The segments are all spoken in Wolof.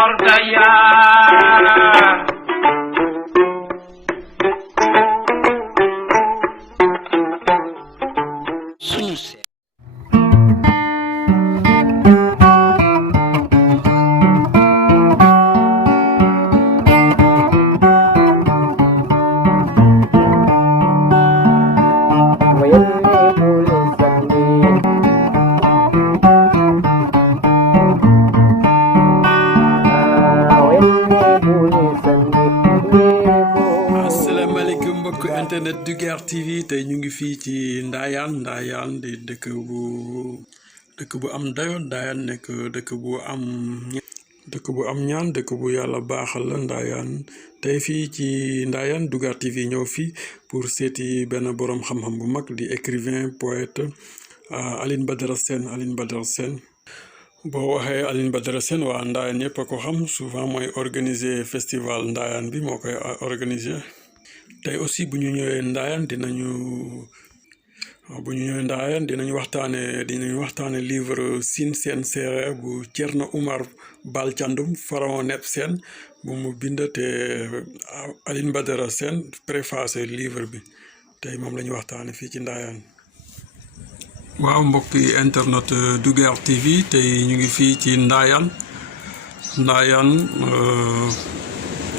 mordaya internet Duguer TV tey ñu ngi fii ci Ndayane di dëkk bu am dayo Ndayane nekk dëkk bu am ñaan dëkk bu yàlla baaxal la Ndayane tey fii ci Ndayane Duguer TV ñëw fii pour seeti benn boroom xam-xam bu mag di écrivain poète Alioune Badara Sène boo waxee Alioune Badara Sène waa Ndayane yëpp a ko xam souvent mooy organiser festival Ndayane bi moo koy organiser tey aussi bu ñu ñëwee Ndayane dinañu waxtaane livre Sine Sène Sérère bu Thierno Oumar Bal Thiandoum Pharaon Nep Sène bu mu bind te Alioune Badara Sène préfacé livre bi tey moom la ñu waxtaane fii ci Ndayane. waaw mbokki internet Duguer TV tey ñu ngi fii ci Ndayane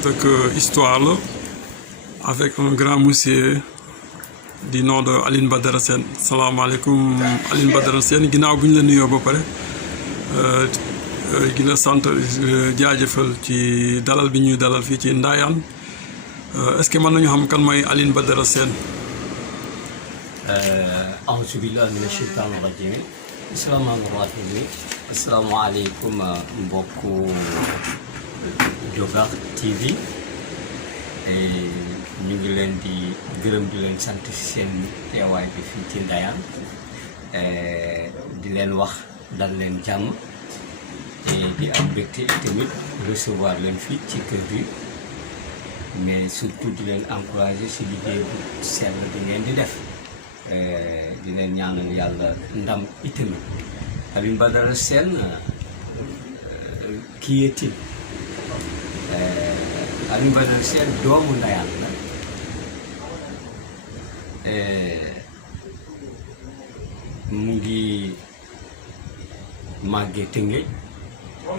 dëkk histoire la avec un grand monsieur du nom de Alioune Badara Sène. salaamaaleykum Alioune Badara Sène ginnaaw bu ñu la nuyoo ba pare gi la sant jaajëfal ci dalal bi ñuy dalal fii ci Ndayane est-ce que mën nañu xam kan mooy Alioune Badara Sène. auzu billaahi mina sheytaani rajiim asalaamaaleykum mbokku Duguer TV ñu ngi leen di gërëm di leen sant ci seen teewaay bi fii ci Ndayane di leen wax dal leen jàmm di am mbégte tamit recevoir leen fii ci kër gi mais surtout di leen encourager ci liggéey bu sell bi ngeen di def di leen ñaanal yàlla ndam itamit. Alioune Badara Sène qui est-il? Alioune Badara Sène doomu Ndayane la mu ngi màggee Tëngéej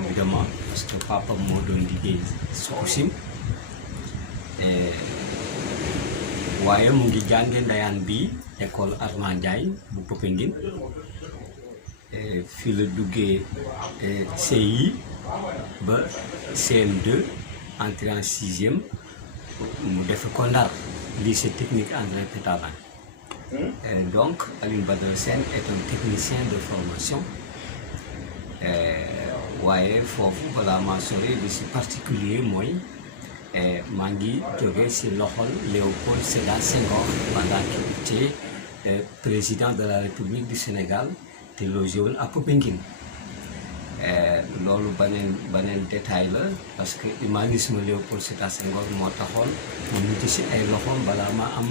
évidemment parce que papa moo doon liggéey Sococim waaye mu ngi jànge Ndayane bi école Armand Ndiaye bu Popenguine fii la duggee CI ba CM2 entré en 6e mu def ko Ndar lycée technique André Pétavin. Donc Alioune Badara Sène est un technicien de formation waaye foofu balaa maa sori li si particulier mooy maa ngi jóge si loxol Léopold Sédar Senghor pendant qu'il était président de la République du Sénégal te logé woon à Popenguine. loolu beneen détail la parce que humanisme Léopold Sédar Senghor moo taxoon mu ngi ci ay loxoom balaa ma am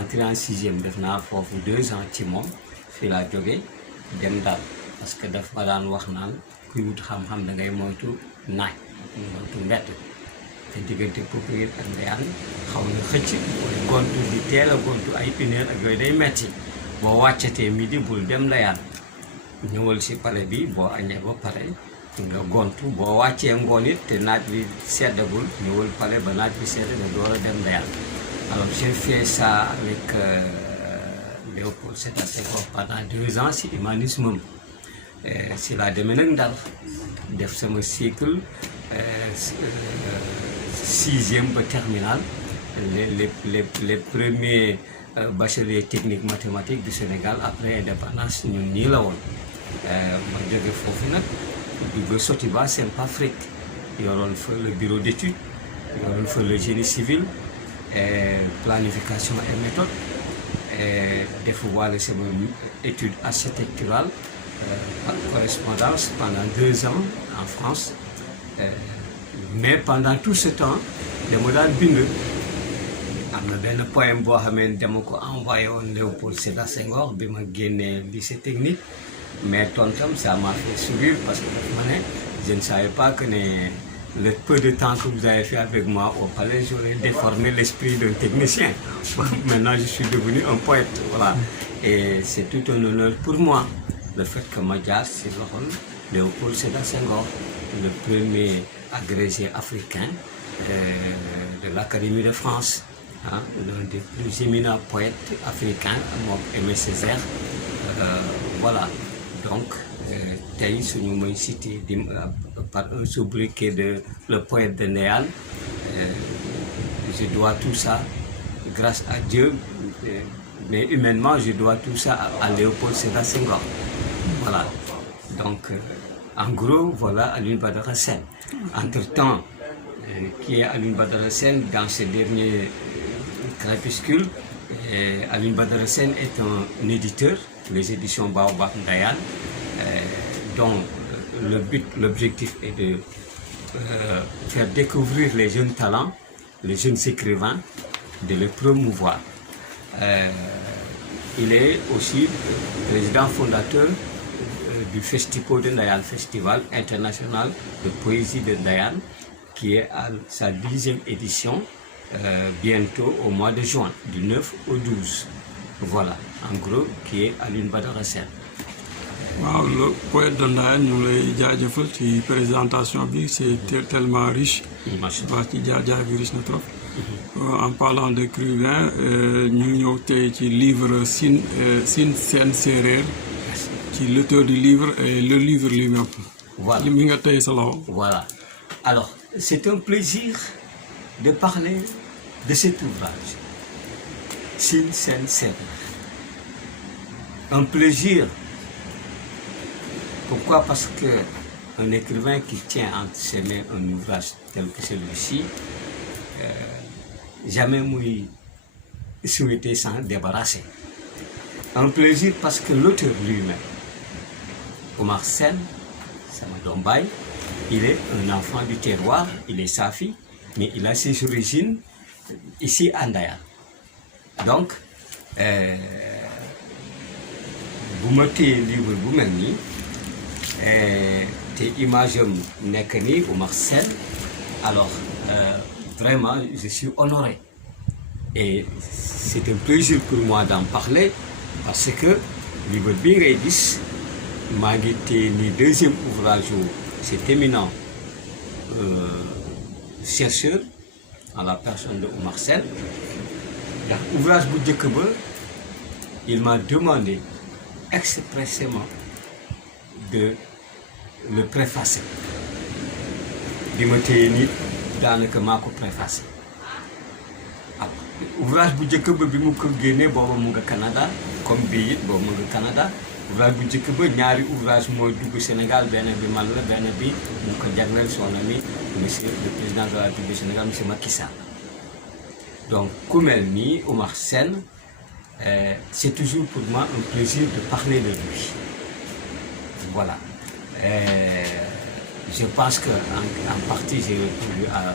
entré en 6e def naa foofu 2 ans ci moom fii laa jóge dem Ndar parce que daf ma daan wax naan kuy wut xam-xam da ngay moytu naaj moytu mbett te diggante Popenguine ak Ndayane xaw na xëcc gontu di teel a gontu ay 1 heure ak yooyu day metti boo wàccatee midi bul dem Ndayane ñëwal si palais bi boo añee ba pare nga gontu boo wàccee ngoon it te naaj bi seddagul ñëwal palais ba naaj bi sedd nga door a dem Ndayane. Alors j'ai fait ça avec Léopold Sédar Senghor pendant 2 ans si humanisme si laa demee nag Ndar def sama cycle 6e ba terminal les premiers bachelier technique mathématique du Sénégal après indépendance ñun ñii la woon ma jóge foofu nag dugg Sotiba Simpafric yoroon fa le bureau d'études yoroon fa le génie civil planification et méthode def wàlle sama étude architecturale par correspondance pendant 2 ans en France mais pendant tout ce temps dama daan bind am na benn poème boo xamee ne dama ko envoyé woon Léopold Sédar Senghor bi ma génnee lycée technique mais tontam ça m'a fait sourire parce que daf ma ne je ne savais pas que ne le peu de temps que vous avez fait avec moi au palais, j'aurais déformé l'esprit d'un technicien. Maintenant, je suis devenu un poète. Voilà. Et c'est tout un honneur pour moi, le fait que ma jaar si loxol Léopold Sédar Senghor, le premier agrégé africain de l'Académie de France, hein, l'un des plus éminents poètes africains, moom Aimé Césaire. Voilà. Donc, tey suñu may cité par un sobriquet de le poète de Ndayane, je dois tout ça grâce à Dieu, mais humainement je dois tout ça à Léopold Sédar Senghor. Voilà. Donc en gros voilà Alioune Badara Sène. Entre-temps, qui est Alioune Badara Sène dans ces derniers crépuscules, Alioune Badara Sène est un éditeur, les éditions Baobab Ndayane, dont l'objectif est de faire découvrir les jeunes talents, les jeunes écrivains, de les promouvoir. Il est aussi président fondateur du Festipo de Ndayane, Festival international de poésie de Ndayane, qui est à sa 10e édition, bientôt au mois de juin, du 9 au 12. Voilà, en gros, qui est Alioune Badara Sène. waaw le poète de Ndayane ñu ngi lay jaajëfal ci présentation bi c'est tellement riche. waaw ci jaar-jaar bi riche na trop. En parlant d'écrivain ñu ñëw tey ci livre Sine Sène Séeréer ci l'auteur du livre et le livre lui-même. Voilà. li mi nga tey sa loxo. Voilà. Alors, c'est un plaisir de parler de cet ouvrage, Sine Sène Séeréer. Un plaisir. Pourquoi? Parce qu'un écrivain qui tient entre ses mains un ouvrage tel que celui-ci, jamais muy souhaité s'en débarrasser. Un plaisir parce que l'auteur lui-même, Oumar Sène, sama doom baay, il est un enfant du terroir, il est Safi, mais il a ses origines ici à Ndayane. Donc, bu ma téye livre bu mel nii te image am nekk nii Oumar Sène, alors vraiment je suis honoré et c'est un plaisir pour moi d'en parler parce que livre bi ngay gis maa ngi téye ni 2e ouvrage u cet éminent chercheur en la personne de Oumar Sène. ndax ouvrage bu njëkk ba il m'a demandé expressément de le préfacer. bi ma téye nit daanaka maa ko préfacé. ouvrage bu njëkk ba bi mu ko génnee booba mu nga Canada comme bii it boobu mu nga Canada. ouvrage bu njëkk ba ñaari ouvrage mooy dugg Sénégal, benn bi man la, benn bi mu ko jagleel son ami monsieur le président de la République du Sénégal, monsieur Macky Sall. Donc ku mel nii Oumar Sène, c'est toujours pour moi un plaisir de parler de lui. Voilà. Je pense qu'en partie j'ai répondu à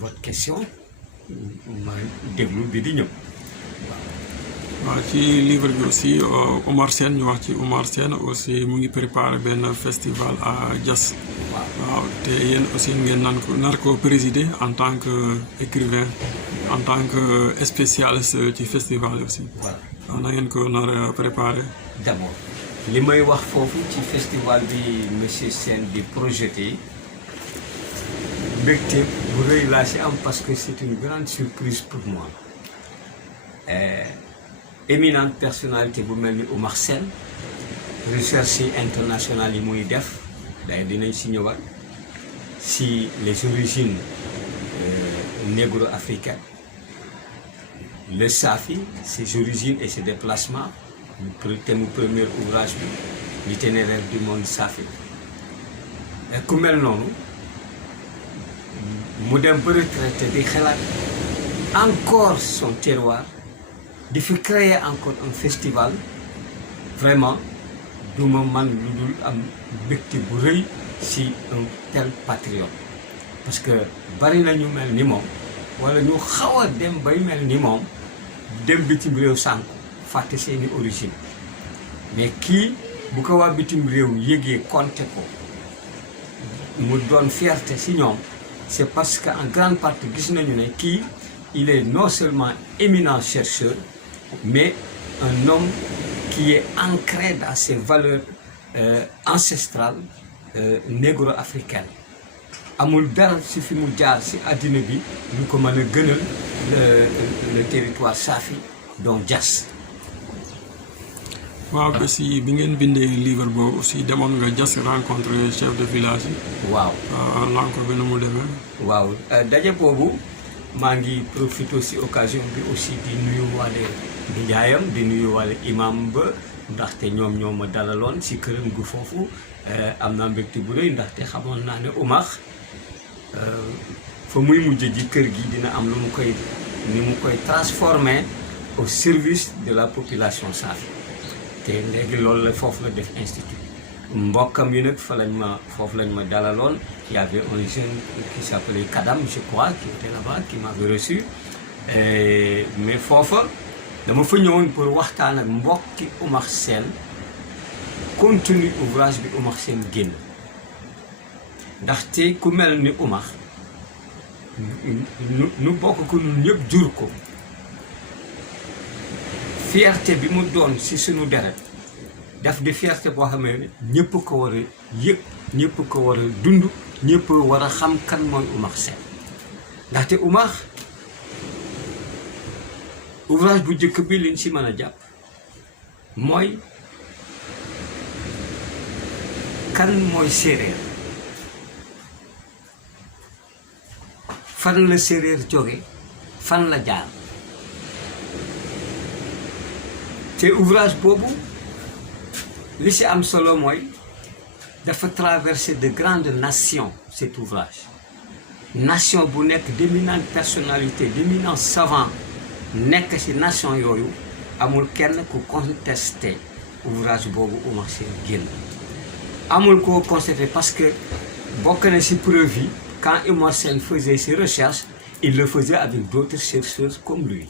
votre question. ma déglu bi di ñëw. waaw ci livre bi aussi Oumar Sène ñu wax ci Oumar Sène aussi mu ngi préparé benn festival à Diass. waaw te yéen aussi ngeen nar ko présider en tant que écrivain, en tant que spécialiste ci festival aussi. waaw na ngeen ko nar a préparé. D'abord li may wax foofu ci festival bi monsieur Sène di projeté mbégte bu rëy laa si am parce que c'est une grande surprise pour moi. Éminente personnalité bu mel ni Oumar Sène, recherche internationale yi muy def day dinañ si ñëwaat si les origines négro-africaines, le Safi, ses origines et ses déplacements, thème premier ouvrage bi l'itinéraire du monde Safi. Ku mel noonu mu dem ba retraité di xalaat encore son terroir, di fi créer encore un festival. Vraiment du ma man lu dul am mbégte bu rëy si un tel patriote, parce que bari na ñu mel ni moom wala ñu xaw a dem bay mel ni moom dem bitim réew sànq fàtte seeni origine, mais kii bu ko waa bitim réew yëgee compté ko mu doon fierté si ñoom c'est parce que en grande partie gis nañu ne kii il est non seulement éminent chercheur mais un homme qui est ancré dans ses valeurs ancestrales négro-africaines amul dara si fi mu jaar si àddina bi ñu ko mën a gënal le territoire Safi donc Diass. waaw aussi bi ngeen bindee livre boobu aussi demoon nga Diass rencontré chef de village yi. waaw rencontre bi nu mu demee. waaw daje boobu maa ngi profité si occasion bi aussi di nuyu waale nijaayam di nuyu waale imam ba ndaxte ñoom ñoo ma dalaloon si këram gu foofu am naa mbégte bu rëy ndaxte xamoon naa ne Oumar fa muy mujj ji kër gi dina am lu mu koy ni mu koy transformer au service de la population Safi te léegi loolu la foofu la def institut mbokkam yi nag foofu lañ ma dalaloon il y avait un jeune qui s'appelait Kadam je crois qui était là-bas qui m'avait reçu mais foofa dama fa ñëwoon pour waxtaan ak mbokki Oumar Sène contenu ouvrage bi Oumar Sène génn ndaxte ku mel ni Oumar nu bokk ko ñun ñëpp jur ko fierté bi mu doon ci suñu deret daf di fierté boo xam ne ñëpp ko war a yëg ñëpp ko war a dund ñëpp war a xam kan mooy Oumar Sène ndaxte Oumar ouvrage bu njëkk bi liñ ci mën a jàpp mooy kan mooy séeréer fan la séeréer jóge fan la jaar te ouvrage boobu li ci am solo mooy dafa traverser de grandes nations cet ouvrage nation bu nekk d'éminentes personnalités d'éminents savants nekk ci nation yooyu amul kenn ku contesté ouvrage boobu Oumar Sène génn amul koo contesté parce que bokk na ci preuve yi quand Oumar Sène faisait ses recherches il le faisait avec d'autres chercheurs comme lui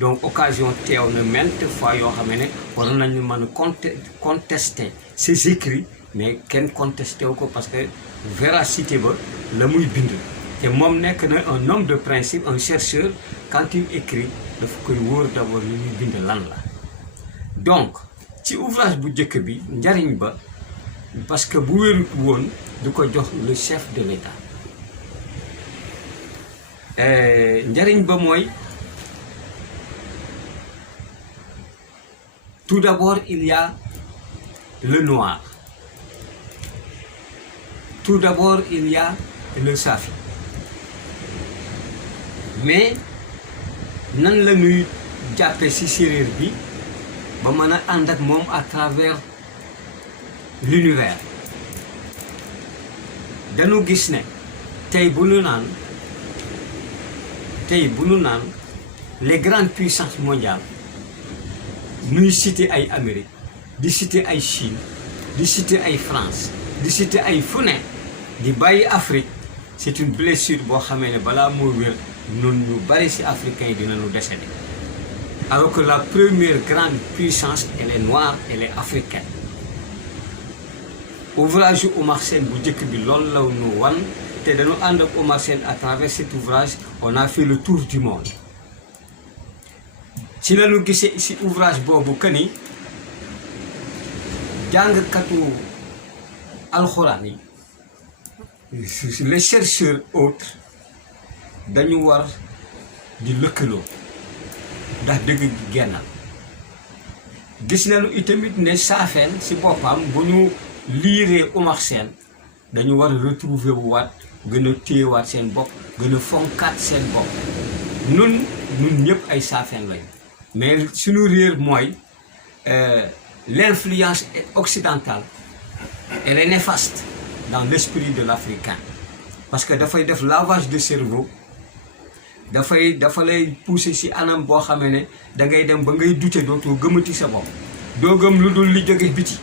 donc occasion teew na maintes fois yoo xam ne waroon nañu mën a contester ses écrits mais kenn contesté wu ko parce que véracité ba la muy bind te moom nekk na un homme de principe un chercheur quand il écrit dafa koy wóor d'abord li muy bind lan la donc ci ouvrage bu njëkk bi njariñ ba parce que bu wérut woon du ko jox le chef de l'État njariñ ba mooy tout d'abord il y a le noir tout d'abord il y a le Safi mais nan la ñuy jàppe ci séeréer bi ba mën a ànd ak moom à travers l'univers dañu gis ne tey bu ñu naan les grandes puissances mondiales ñuy citer ay Amérique di citer ay Chine di citer ay France di citer ay fu ne di bàyyi Afrique c'est une blessure boo xamee ne balaa moo wér noonu ñu bari ci africains yi dinañu décédé alors que la première grande puissance elle est noire elle est africaine ouvrage yu Oumar Sène bu njëkk bi loolu la ñu wan te dañu ànd ak Oumar Sène à travers cet ouvrage on a fait le tour du monde ci la ñu gisee ci ouvrage boobu que ni jàngkatu alxuraan yi les chercheurs autres dañu war di lëkkaloo ndax dëgg gi gennal gis nañu itamit ne Saafeen ci boppam bu ñu liiree Oumar Sène dañu war a retrouver wu waat gën a téyewaat seen bopp gën a fonkaat seen bopp ñun ñëpp ay Saafeen lañu mais suñu réer mooy l'influence occidentale elle est néfaste dans l'esprit de l'Africain parce que dafay def lavage de cerveau dafa lay pousser ci anam boo xamee ne da ngay dem ba ngay douter dootoo gëmati sa bopp doo gëm lu dul li jóge biti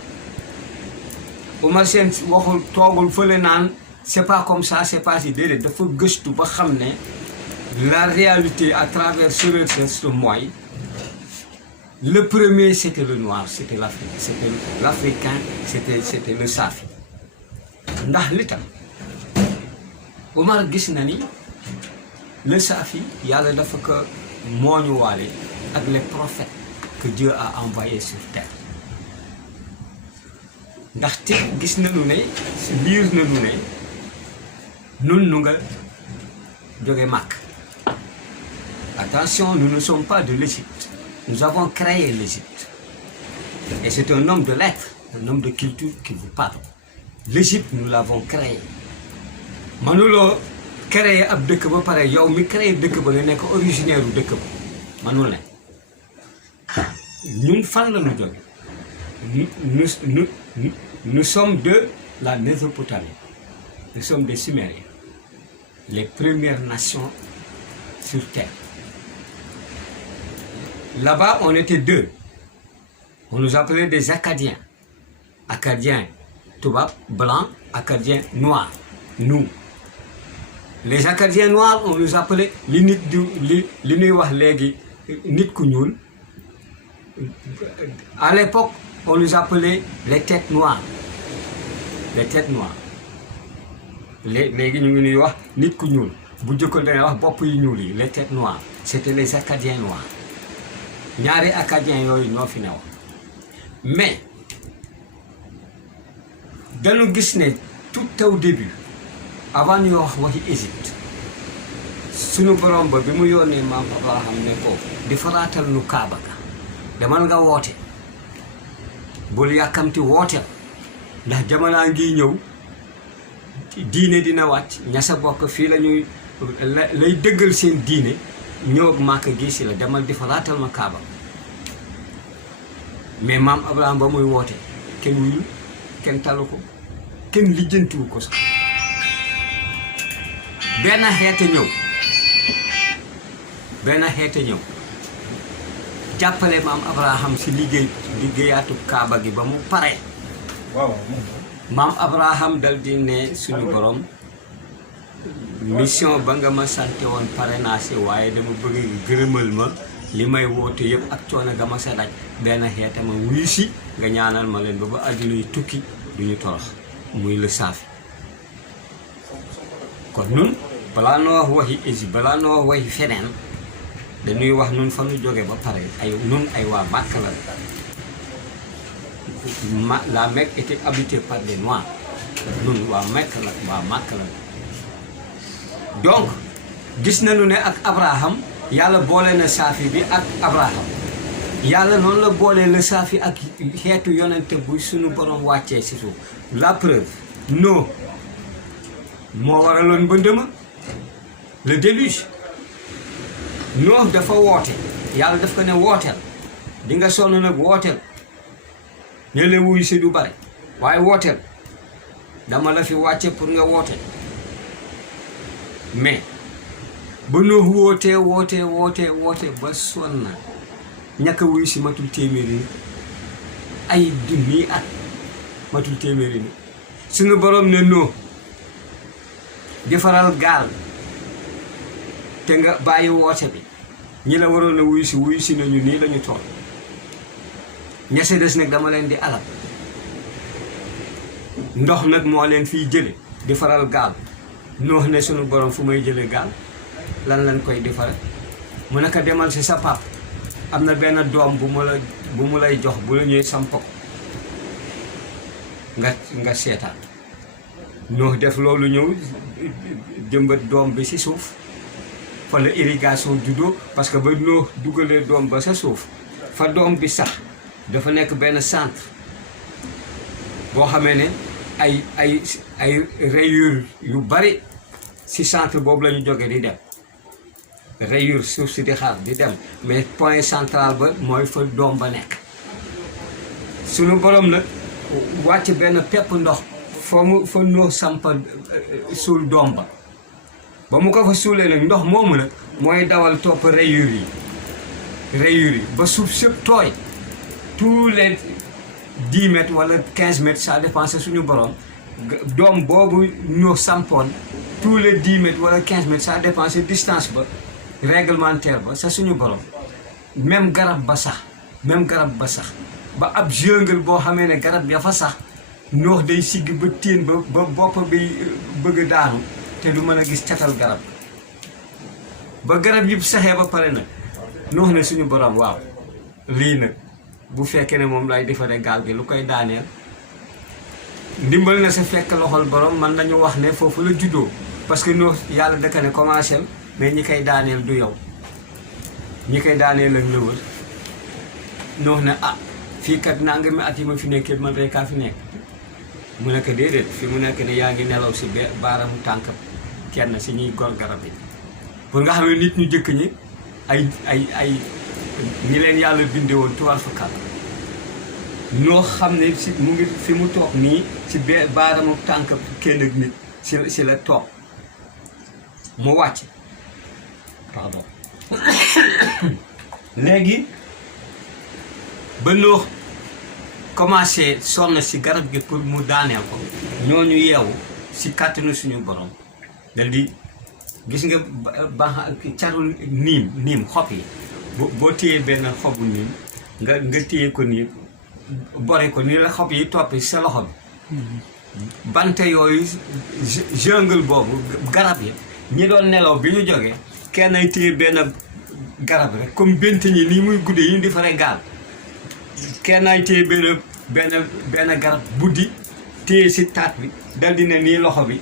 Oumar Sène waxul toogul fële naan c'est pas comme ça c'est pas si déedéet dafa gëstu ba xam ne la réalité à travers ce recherche mooy le premier c'était le noir c'était l'Afrique c'était l'Africain c'était le Safi ndax li tax Omar gis na ni le Safi yàlla dafa ko mooñu waale ak les prophètes que Dieu a envoyés sur terre ndaxte gis nañu ne si liir nañu ne nun nu nga jóge Màkk. Attention, nous ne sommes pas de l'Égypte. Nous avons créé l'Égypte. Et c'est un homme de lettres, un homme de culture qui vous parle. L'Égypte, nous l'avons créé. Manuloo créé ab dëkk ba pare yow mi créé dëkk ba nga nekk originaire u dëkk ba manul ne ñun fan la ñu jóge nous sommes de la Mésopotamie. Nous sommes des Sumériens, les premières nations sur terre. Là-bas, on était deux. On nous appelait des Acadiens. Acadiens, tubaab, blancs, Acadiens, noirs. Nous. Les Acadiens noirs, on nous appelait li nit du li ñuy wax léegi nit ku ñuul. À l'époque, on nous appelait les têtes noires. Les têtes noires. Léegi ñu ngi ñuy wax nit ku ñuul. Bu jëkkoon dañuy wax bopp yu ñuul yi, les têtes noires. C'était les Acadiens noirs. ñaari Acadiens yooyu ñoo fi newoon. Mais dañu gis ne tout au début avant ñu wax waxi Égypte sunu borom ba bi mu yónnee maam Abraham ne ko di faraatal nu Kaaba ga demal nga woote bul yàkkamti wooteel ndax jamono ngi ñëw diine dina wàcc ña sa bokk fii la ñuy lay dëggal seen diine ñëw ak Màkka gi si la demal di faraatal ma Kaaba mais maam Abraham ba muy woote kenn wuyu kenn talu ko kenn lijjantiwu ko sax benn xeete ñëw jàppale maam Abraham si liggéeyaatu Kaaba gi ba mu pare. waaw maam Abraham dal di ne suñu borom mission ba nga ma sante woon pare naa si waaye dama bëgg gërëmal ma li may woote yëpp ak coono ga ma sa daj benn xeete ma wuyu si nga ñaanal ma leen ba àdduna yu tukki duñu torox muy le Safi. kon nun balaa noo wax waxi Égypte balaa noo wax waxi feneen dañuy wax nun fa nu jóge ba pare ay waa Màkka la. La Mecque était habitée par des Noirs. Nun waa Màkka la. Donc gis nañu ne ak Abraham yàlla boole na Safi bi ak Abraham yàlla noonu la boole la Safi ak xeetu yonente bu suñu borom wàccee si suuf. La preuve non moo waraloon mbëndëma le déluge. Nooh dafa woote yàlla daf ko ne wooteel di nga sonn nag wooteel ñe la wuyu si du bare waaye wooteel dama la fi wàcce pour nga woote mais ba Nooh woote ba sonn na ñàkk a wuyu si matul téeméeri ni ay junni at matul téeméeri ni suñu borom ne Nooh defaral gaal te nga bàyyi woote bi ñi la waroon a wuyu si nañu nii lañu toll ñese des nag dama leen di alal ndox nag moo leen fiy jële defaral gaal Nooh ne sunu borom fu may jële gaal lan lañ koy defare mu naka demal si sa pap am na benn doom bu mu lay jox bu la ñëwee sampo nga seetaan Nooh def loolu ñëw jëmbat doom bi si suuf fa la irrigation juddoo parce que ba Nooh dugalee doom ba sa suuf fa doom bi sax dafa nekk benn centre boo xamee ne ay rayures yu bari si centre boobu la ñu jógee di dem rayures suuf si di xaar di dem mais point central ba mooy fa doom ba nekk sunu borom nag wàcc benn pepp ndox fa Nooh sampa suul doom ba mu ko fa suulee nag ndox moomu nag mooy dawal topp rayures yi ba suuf sëpp tooy tous les 10 mètres wala 15 mètres ça dépend suñu borom doom boobu Nooh sampoon tous les 10 mètres wala 15 mètres ça dépend distance ba réglementaire ba sa suñu borom même garab ba sax ba ab jungle boo xamee ne garab ya fa sax noox day sigg ba téen ba bopp bi bëgg a daanu te du mën a gis catal garab ba garab yëpp saxee ba pare nag noox ne suñu borom waaw lii nag bu fekkee ne moom lay defaree gaal gi lu koy daaneel ndimbal na sa fekk loxol borom man nañu wax ne foofu la juddoo parce que noox yàlla daka ne commencé mais ñi koy daaneel du yow ñi koy daaneel ak la wër noox ne ah fii kat nangami at yi ma fi nekkee man rek kaa fi nekk mu nekk déedéet fi mu nekk ne yaa ngi nelaw si baaramu tànk kenn si ñuy gor garab yi pour nga xam ne nit ñu jëkk ñi ay ñi leen yàlla bindee woon tuwaar fa kàll noo xam ne si mu ngi fi mu toog nii si baaramu tànk kenn ak nit si la toog mu wàcc pardon léegi ba noo commencé sonn si garab gi pour mu daaneel ko ñooñu yeewu si kàttanu suñu borom dal di gis nga ba carul niim xob yi boo téyee benn xobu niim nga téye ko nii bore ko nii la xob yi toppi sa loxo bi bante yooyu jungle boobu garab yi ñi doon nelaw bi ñu jógee kenn ay téye benn garab rek comme bent ñi nii muy guddee yi ñu di fare gaal kenn ay téye benn garab buddi téye si taat bi dal di ne nii loxo bi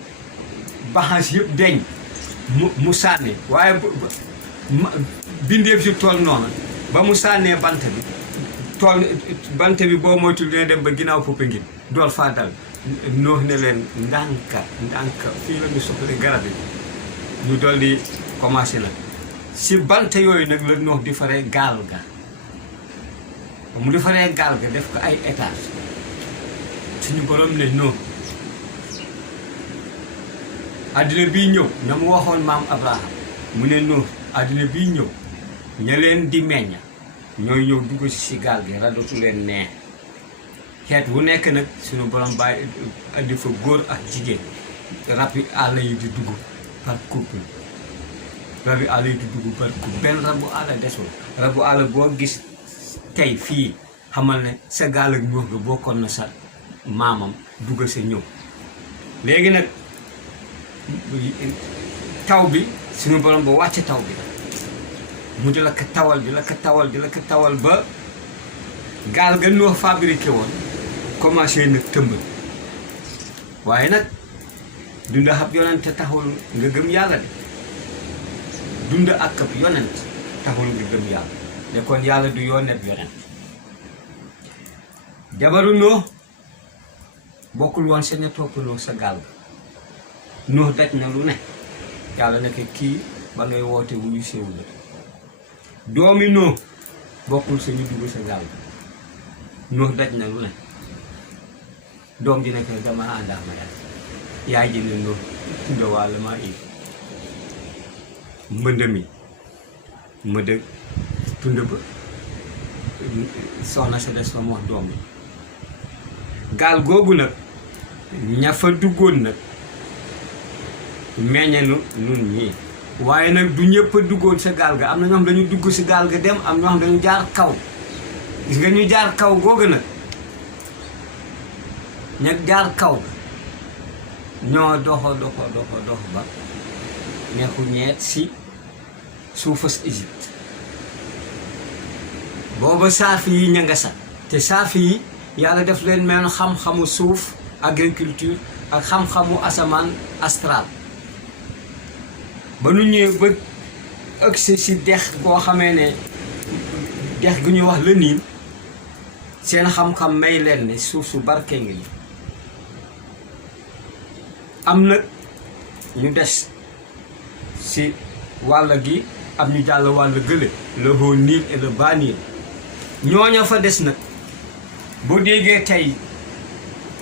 baxas yëpp deñ mu sànni waaye bindeef si tool noonu ba mu sànnee bant bi boo moytul dina dem ba ginnaaw foppa ngin dool faa dal noox ne leen ndànka fii la ñu soxla garab yi ñu dool di commencé nag si bant yooyu nag la noox di faree gaal ga mu di faree gaal ga def ko ay étage suñu borom ne noox àddina bii ñëw na mu waxoon maam Abraham mu ne noox àddina bii ñëw ña leen di meññ ñooy ñëw dugg si gaal gi radatu leen nee xeet wu nekk nag suñu borom bàyyi andi fa góor ak jigéen rab yi àll yi di dugg par couple rab yi àll yi di dugg par couple benn rabu àll desul rabu àll boo gis tey fii xamal ne sa gaal ak ñoox nga bokkoon na sa maamam dugg sa ñëw léegi nag taw bi suñu borom ba wàcce taw bi mu di la ko tawal ba gaal ga noo fabriqué woon commencé nag tëmbal waaye nag dund ab yonent taxul nga gëm yàlla de dund ak ab yonent taxul nga gëm yàlla de kon yàlla du yónnee yonent jabaru noo bokkul woon sa ne toppaloo sa gaal ga noo daj na lu ne yàlla nekk kii ba ngay woote wuyu séewu la doomi noo bokkul sa ñu dugg sa gaal ga noo daj na lu ne doom ji nekk dama àndaa ma yaay ji ne noo tunda wàlla maa ii mbënd mi mëdd tund ba soxna sa des fa mu wax doom bi gaal googu nag ña fa duggoon nag meññenu nun ñii waaye nag du ñëpp a duggoon sa gaal ga am na ñoo xam dañu dugg si gaal ga dem am ñoo xam dañu jaar kaw gis nga ñu jaar kaw googu nag ña jaar kaw ñoo dox ba neexu ñeet si suufas Égypte booba saafi yi ña nga sax te saafi yi yàlla def leen mel xam-xamu suuf agriculture ak xam-xamu asamaan astral ba nu ñëwee ba agsi si dex boo xamee ne dex gu ñuy wax la Niil seen xam-xam may leen ne suuf su barke ngi am nag ñu des si wàll gi am ñu jàll wàll gële le haut Nil et le bas Nil ñooña fa des nag boo déggee tey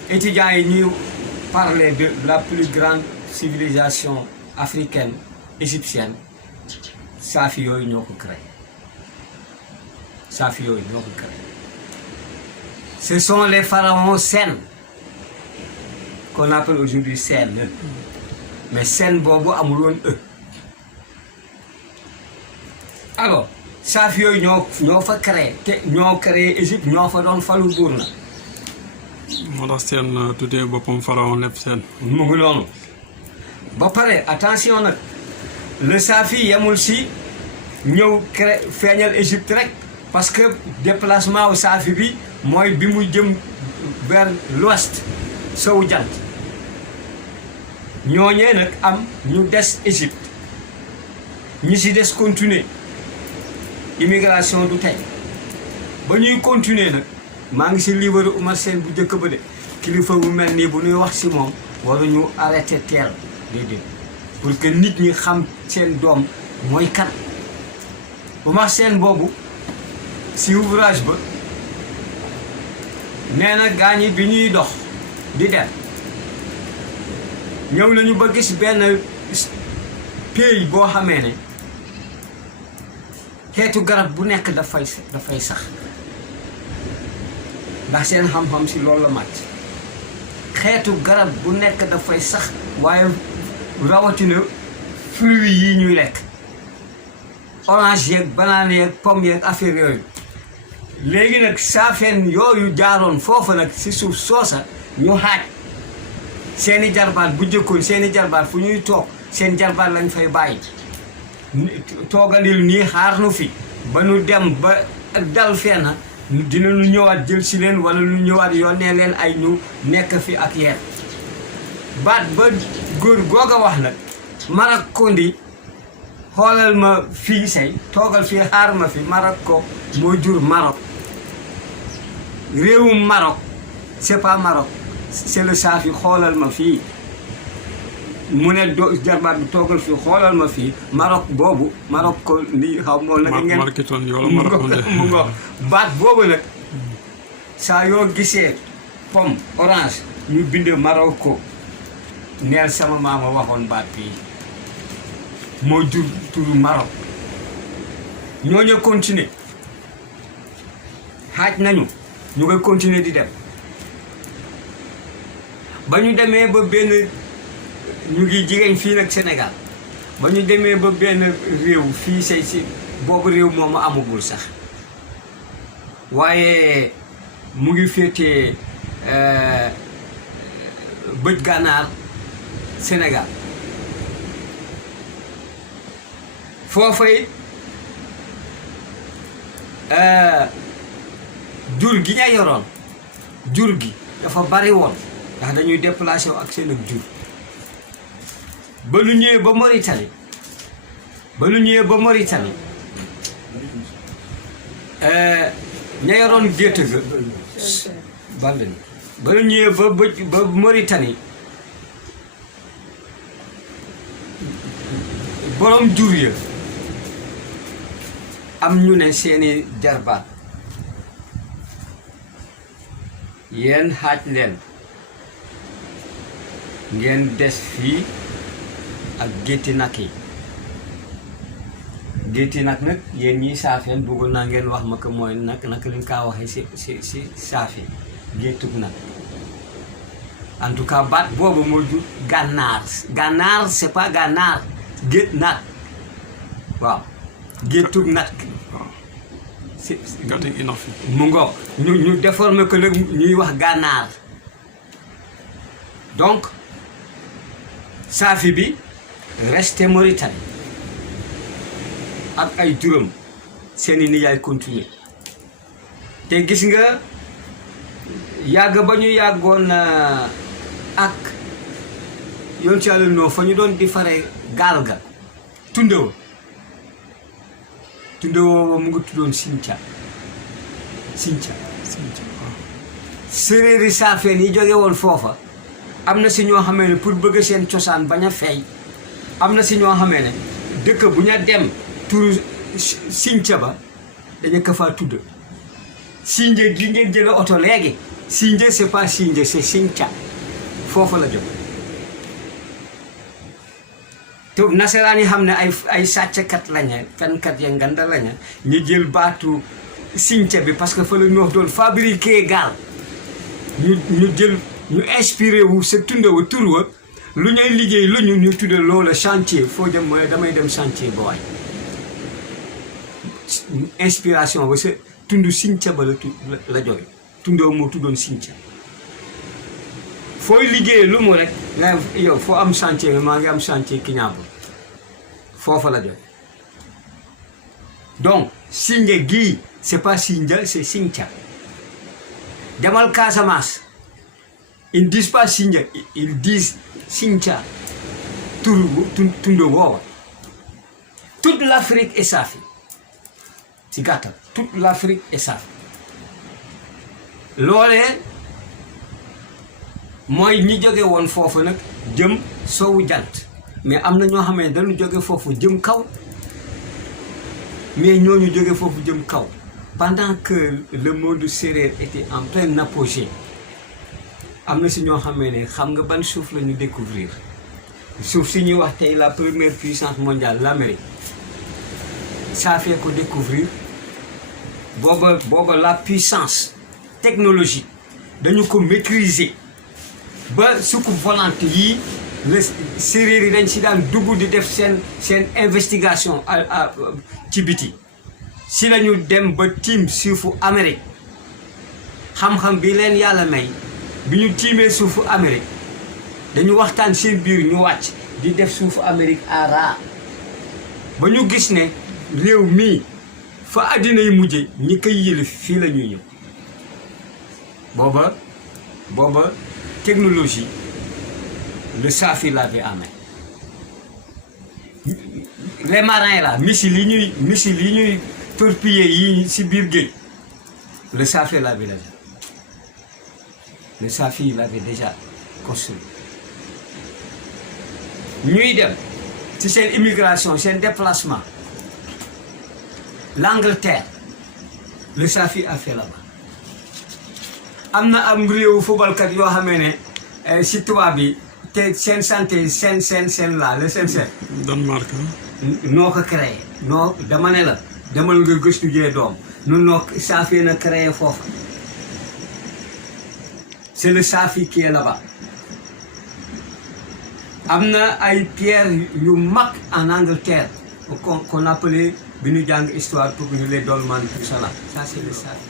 étudiants yi ñuy parler de la plus grande civilisation africaine égyptienne saafi yooyu ñoo ko créé ce sont les pharaons Sène qu'on appelle aujourd'hui Sène mais Sène boobu amul woon alors saafi yooyu ñoo fa créé te ñoo créé Égypte ñoo fa doon falu buur na moo tax seen tuddee boppam pharaon lépp seen. mu ngi noonu ba pare attention nag le Safi yemul si ñëw feeñal Égypte rek parce que déplacement wu Safi bi mooy bi mu jëm vers l'ouest sowu jant ñooñee nag am ñu des Égypte ñi si des continuer immigration du tey ba ñuy continuer nag maa ngi si livre Oumar Sène bu njëkk ba de kilifa bu mel nii bu ñuy wax si moom waruñu arrêté teel déedéet pour que nit ñi xam seen doom mooy kan Oumar Sène boobu si ouvrage ba nee na gaañi bi ñuy dox di dem ñëw nañu ba gis benn pays boo xamee ne xeetu garab bu nekk dafay sax ndax seen xam-xam si loolu la màcc xeetu garab bu nekk dafay sax waaye rawatina fruits yi ñuy lekk orange yeeg banane yeeg pomme yeeg affaire yooyu léegi nag saafeen yooyu jaaroon foofa nag si suuf soosa ñu xaaj seeni jarbaat bu jëkkoon seeni jarbaat fu ñuy toog seen jarbaat lañ fay bàyyi toogalil nii xaar nu fi ba nu dem ba dal fenn dinañu ñëwaat jël si leen wala ñu ñëwaat yónnee leen ay ñu nekk fi ak yéen baat ba góor googa wax nag Marak Kondi xoolal ma fii say toogal fii xaar ma fi Marak ko moo jur Maroc réewum Maroc c'est pas Maroc c'est le Safi xoolal ma fii mu ne jarbaat bi toogal fii xoolal ma fii Maroc boobu Maroc ko lii xaw moo la ngeen mu ngo baat boobu nag saa yoo gisee pomme orange ñu bindee Maroc ko neel sama maama waxoon baat bii moo jur turu Maroc ñooñu continuer xaaj nañu ñu koy continuer di dem ba ñu demee ba benn ñu ngi jigéen fii nag Sénégal ba ñu demee ba benn réew fii say si boobu réew moomu amagul sax waaye mu ngi féetee bëj gànnaar Sénégal foofay jur gi ña yoroon jur gi dafa bari woon ndax dañuy déplacé wu ak seen ak jur ba lu ñëwee ba Mauritanie ña yoroon gétt ga bal ba lu ñëwee ba Mauritanie borom jur ya am ñu ne seeni jarbaat yéen xaaj leen ngeen des fii ak gétti nag yi gétti nag yéen ñiy saafeen bëggoon naa ngeen wax ma ko mooy nag naka lañ kaa waxee si saafi géttug nag en tout cas baat boobu moo jur gànnaar c'est pas gànnaar gétt nag waaw géttug nag mu ngoog ñu déformé ko nag ñuy wax gànnaar donc Safi bi resté Mauritanie ak ay juróom seeni nijaay continuer te gis nga yàgg ba ñu yàggoon ak yoon ci Yàlla noo fa ñu doon di fare gaal ga tundewo mu ngi tuddoon Sinca séréeri saafeen yi jóge woon foofa am na si ñoo xamee ne pour bëgg seen cosaan bañ a feeñ am na si ñoo xamee ne dëkk bu ña dem turu Sinca ba dañu ko faa tudd Sinja gi ngeen jële oto léegi Sinja c'est pas Sinja c'est Sinca foofa la jóg te nasaraan yi xam ne ay sàcckat lañu fenkat ya nganda lañu ñu jël baatu Sinca bi parce que fa la ñu wax doon fabriquer gaal ñu jël ñu inspiré wu sa tundawa tur wa lu ñuy liggéey lu ñu tudde loola chantier foo jëm mooy damay dem chantier ba waay inspiration ba sa tund Sinca ba la jóge tundoo moo tuddoon Sinca fooy liggéeyee lu mu rek nga yow foo am chantier maa ngi am chantier Kignanbour foofa la jóge donc Sindia gii c'est pas Sindia c'est Sinthiou demal Casamance ils disent pas Sindia ils disent Sinthiou tund woowa toute l'Afrique est Safi ci gàttal toute l'Afrique est Safi loolee mooy ñi jóge woon foofu nag jëm sowu jant mais am na ñoo xam ne dañu jóge foofu jëm kaw mais ñooñu jóge foofu jëm kaw pendant que le monde sérère était en plein apogée am na si ñoo xam ne xam nga ban suuf la ñu découvrir suuf si ñuy wax tey la première puissance mondiale l'Amérique ça fait ko découvrir booba la puissance technologique dañu ko maîtriser ba soucoupe volante yii le séeréer yi dañ si daan dugg di def seen investigation ci biti si la ñu dem ba tiim suufu Amérique xam-xam bi leen yàlla may bi ñu tiimee suufu Amérique dañu waxtaan seen biir ñu wàcc di def suufu Amérique à ras ba ñu gis ne réew mii fa àddina yi mujje ñi koy yëlif fii la ñuy ñëw booba technologie le Safi l'avait en main les marins là missiles yi ñuy torpiller yi ci biir géej le Safi l'avait déjà le Safi l'avait déjà construit ñuy dem ci seen immigration seen déplacement l'Angleterre le Safi a fait là-bas am na am réewu footballkat yoo xamee ne si tubaab bi te seen santé seen la le seen Danemark noo ko créé noo dama ne la demal nga gëstu jee doom nun noo Safi na créé foofa c'est le Safi qui est là-bas am na ay pierres yu mag en Angleterre qu'on appelait bi ñu jàng histoire pour que ñu les dolmans tout ça là ça c'est le Safi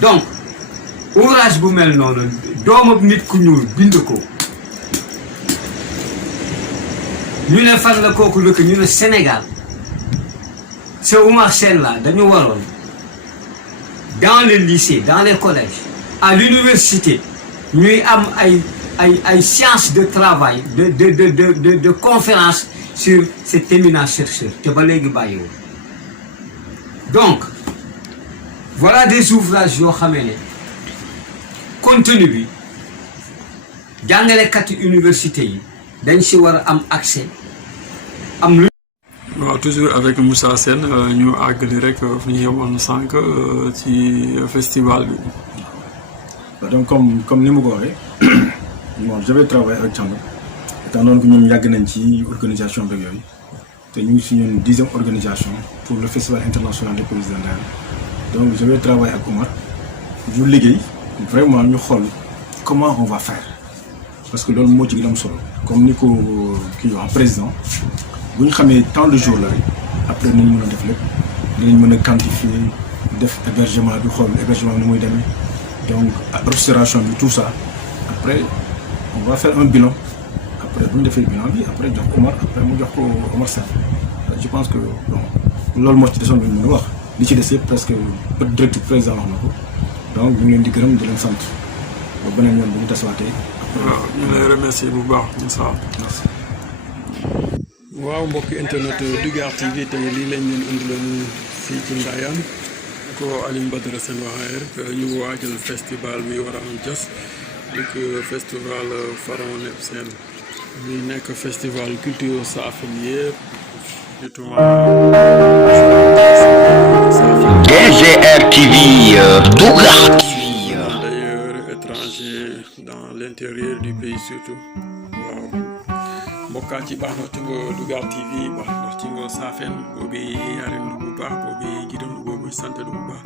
donc ouvrage bu mel noonu doomu nit ku ñuul bind ko ñu ne fan la kooku dëkk ñu ne Sénégal ce Oumar Sène là dañu waroon dans les lycées dans les collèges à l'université ñuy am ay sciences de travail de conférence sur cet éminent chercheur te ba léegi bàyyiwul donc voilà des ouvrages yoo xamee ne contenu bi jàngalekat université yi dañ si war a am accès am lu. waaw toujours avec Moussa Sène ñu àggali rek fu ñu yemoon sànq ci festival bi. donc comme ni mu ko waxee bon je vais travailler avec Thiambar étant donné que ñoom yàgg nañ ci organisation beeg yooyu te ñu ngi si ñun 10e organisation pour le festival international des pays de Ndayane donc je vais travailler ak Oumar ñu liggéey vraiment ñu xool comment on va faire parce que loolu moo ci gën a am solo comme ni ko kii wax président bu ñu xamee tant de jours la rek après nañ mën a def lépp dinañ mën a quantifier def hébergement bi xool hébergement bi ni muy demee donc restauration bi tout ça après on va faire un bilan après bu ñu defee bilan bi après jox Oumar après mu jox ko Oumar Sène je pense que bon loolu moo ci desoon bi mën a wax li ci des yëpp presque directeur président wax na ko donc ñu ngi leen di gërëm di leen sant ba beneen yoon bu ñu tasawaatee. waaw ñu lay remercier bu baax Moussa. merci. waaw mbokki internet Dugar TV tey lii lañ leen indiloon fii ci Ndayane ko Alioune Badara Sène waxee rek ñu waajal festival bi war a am Diass donc festival Pharaon Nebou Sène mi nekk festival culture Safin yëpp surtout DGR TV, Dugar TV. D'ailleurs étranger dans l'intérieur du pays surtout waaw mbokkaa ci baax na tungo Dugar TV wax ndax ci ngo Safin boobi yaren du bu baax boobi gidan du boobu santé du bu baax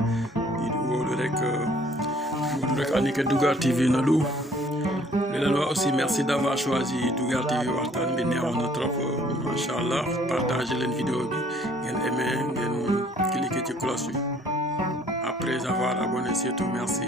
di woolu rek anike Dugar TV na du di leen wax aussi merci d'avoir choisi Dugar TV waxtaan bi neexoon na trop machallah partagez leen vidéo bi ngeen aimé ngeen cliquer ci cloche bi après avoir abonné surtout merci